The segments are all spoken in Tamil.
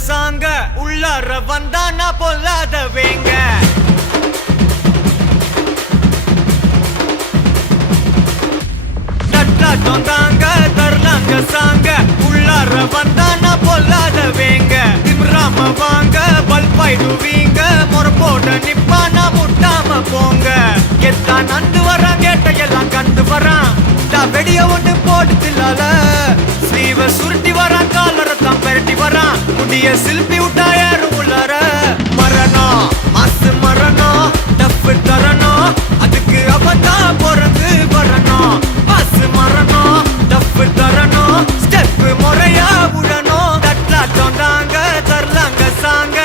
சாங்க உள்ளார வந்தா நான் பொல்லாத வேங்க தட்டாட்டம் தாங்க தரலாங்க சாங்க உள்ளார வந்தா நான் பொல்லாத வேங்க திம்ராம வாங்க பல்பாயிடுவீங்க முறப்போட நிப்பானா முட்டாம போங்க எத்தான் நந்து வரான் கேட்ட எல்லாம் கண்டு வரான் வெடிய ஒண்ணு போட்டுலால ஸ்லீவ சுருட்டி வரான் காலரத்தான் பெரட்டி வரான் முடிய சில்பி விட்டா யாரும் உள்ளார மரணம் மாசு மரணம் டப்பு தரணும் அதுக்கு அவதான் பிறந்து வரணும் மாசு மரணம் டப்பு தரணும் ஸ்டெப் முறையா விடணும் தட்டாட்டம் தாங்க தரலாங்க சாங்க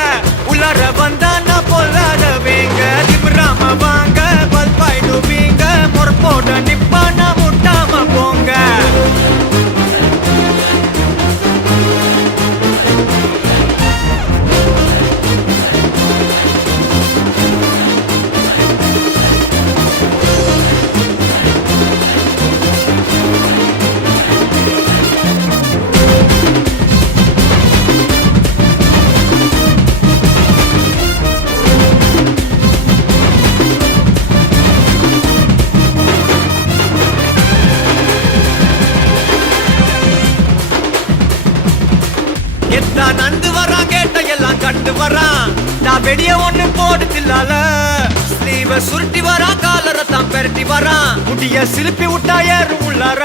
உள்ளார வந்தா நான் பொல்லாத வேங்க திமிராம வாங்க பல்பாயிடுவீங்க முறப்போட நிப்பானா முட்டாம போங்க எத்தான் நந்து வரான் கேட்ட எல்லாம் கண்டு வரான் நான் வெடிய ஒண்ணு போடுதில்லால ஸ்லீவ சுருட்டி வரான் காலரத்தான் பெரட்டி வரான் முடிய சிலுப்பி விட்டா ஏறும் உள்ளார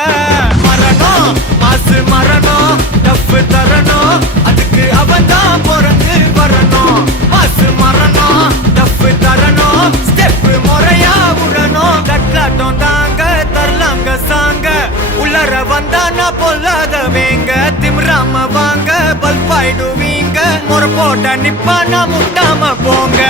மரணம் மாசு மரணம் டப்பு தரணும் அதுக்கு அவன்தான் பிறந்து வரணும் மாசு மரணம் டப்பு தரணும் ஸ்டெப் முறையா விடணும் தட்டாட்டம் தாங்க தரலாங்க சாங்க உள்ளார வந்தா நான் பொல்லாத வேங்க திமிராம வாங்க பல்பாயிடுவீங்க முறப்போட்ட நிப்பானா முட்டாம போங்க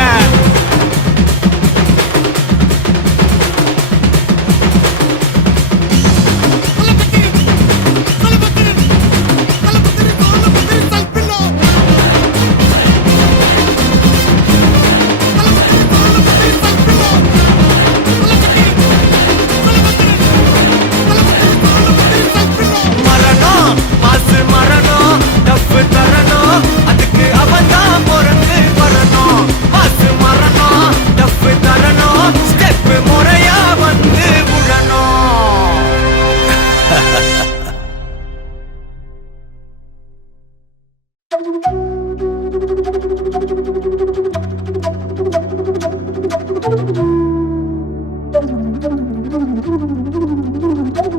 Thank you.